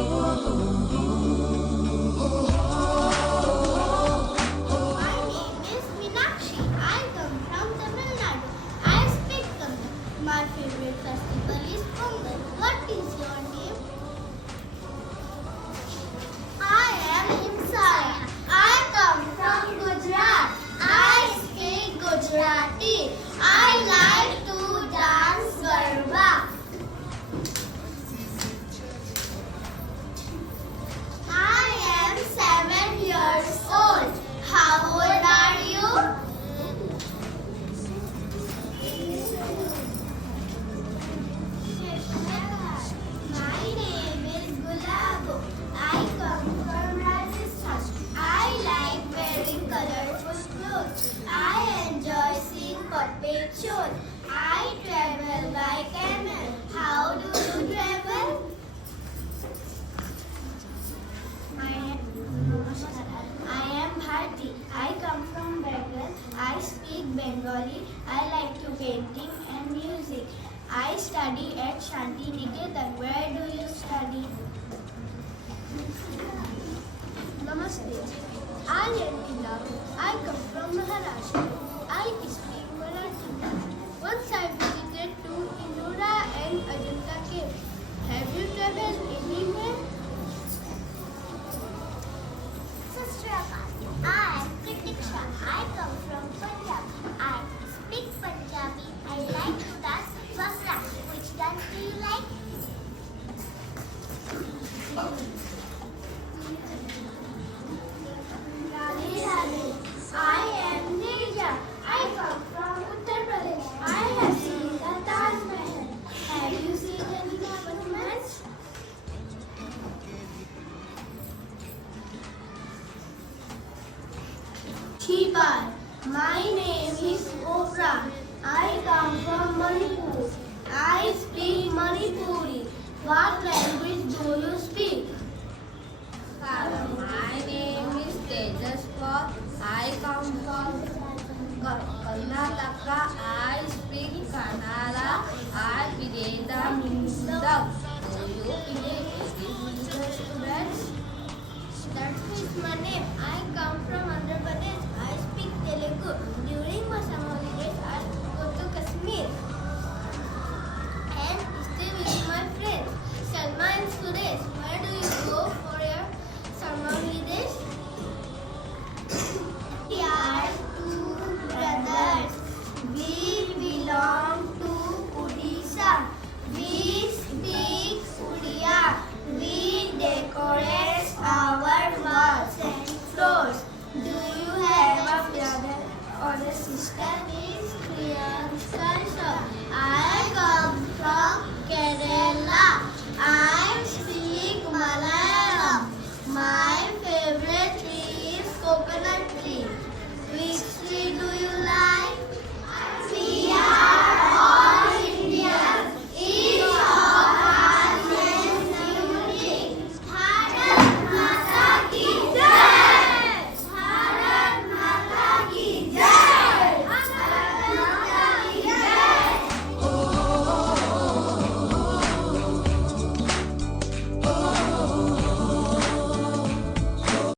My name is Meenakshi. I come from Tamil Nadu. I speak Kannada. My favorite festival is Pongal. What is your name? I am Ncert. I come from Gujarat. I speak Gujarati. I like to dance Garba. I am 7 years old. How old are you? My name is Gulabo. I come from Rajasthan. I like wearing colorful clothes. I enjoy seeing puppet shows. I travel by camel. How do you travel? I am Bharti. I come from Bengal. I speak Bengali. I like to painting and music. I study at Shanti Niketan. Where do you study? Namaste. I am Indra. I come from Maharashtra. I speak Marathi. Once I visited to Indora and Ajanta Cave. Have you traveled anywhere? I am Pratiksha. I come from Punjab. I speak Punjabi. I like to dance Bhangra. Which dance do you like? Radhe Radhe. I am Nirja. I come from Uttar Pradesh. I have seen the Taj Mahal. Have you seen any monuments? Shibar. My name is Okra. I come from Manipur. I speak Manipuri. What language